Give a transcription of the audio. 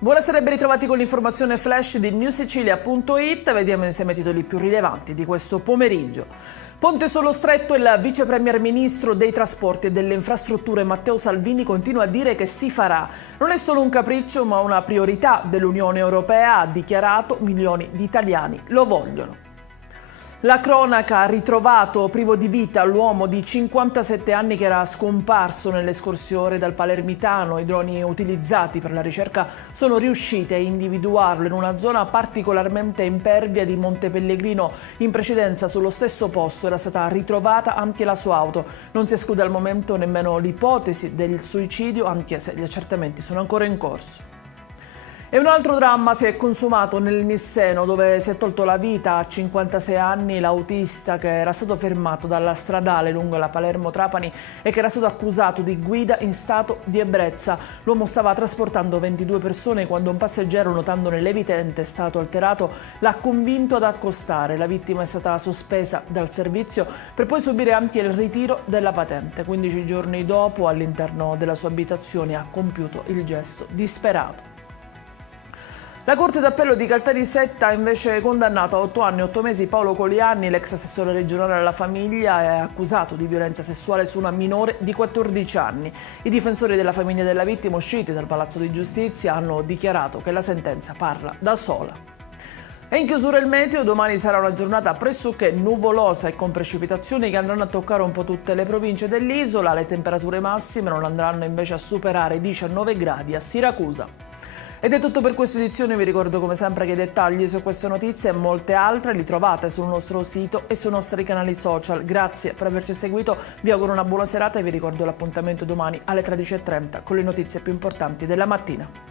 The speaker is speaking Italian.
Buonasera e ben ritrovati con l'informazione flash di newsicilia.it. Vediamo insieme i titoli più rilevanti di questo pomeriggio. Ponte sullo Stretto, il vice premier ministro dei trasporti e delle infrastrutture Matteo Salvini continua a dire che si farà. Non è solo un capriccio ma una priorità dell'Unione Europea, ha dichiarato, milioni di italiani lo vogliono. La cronaca ha ritrovato privo di vita l'uomo di 57 anni che era scomparso nell'escursione dal Palermitano. I droni utilizzati per la ricerca sono riusciti a individuarlo in una zona particolarmente impervia di Monte Pellegrino. In precedenza sullo stesso posto era stata ritrovata anche la sua auto. Non si esclude al momento nemmeno l'ipotesi del suicidio, anche se gli accertamenti sono ancora in corso. E un altro dramma si è consumato nel Nisseno, dove si è tolto la vita a 56 anni l'autista che era stato fermato dalla stradale lungo la Palermo-Trapani e che era stato accusato di guida in stato di ebbrezza. L'uomo stava trasportando 22 persone quando un passeggero, notandone l'evidente stato alterato, l'ha convinto ad accostare. La vittima è stata sospesa dal servizio per poi subire anche il ritiro della patente. 15 giorni dopo, all'interno della sua abitazione, ha compiuto il gesto disperato. La Corte d'Appello di Caltanissetta ha invece condannato a 8 anni e 8 mesi Paolo Colianni, l'ex assessore regionale alla famiglia, è accusato di violenza sessuale su una minore di 14 anni. I difensori della famiglia della vittima, usciti dal Palazzo di Giustizia, hanno dichiarato che la sentenza parla da sola. E in chiusura il meteo, domani sarà una giornata pressoché nuvolosa e con precipitazioni che andranno a toccare un po' tutte le province dell'isola. Le temperature massime non andranno invece a superare i 19 gradi a Siracusa. Ed è tutto per questa edizione, vi ricordo come sempre che i dettagli su queste notizie e molte altre li trovate sul nostro sito e sui nostri canali social. Grazie per averci seguito, vi auguro una buona serata e vi ricordo l'appuntamento domani alle 13:30 con le notizie più importanti della mattina.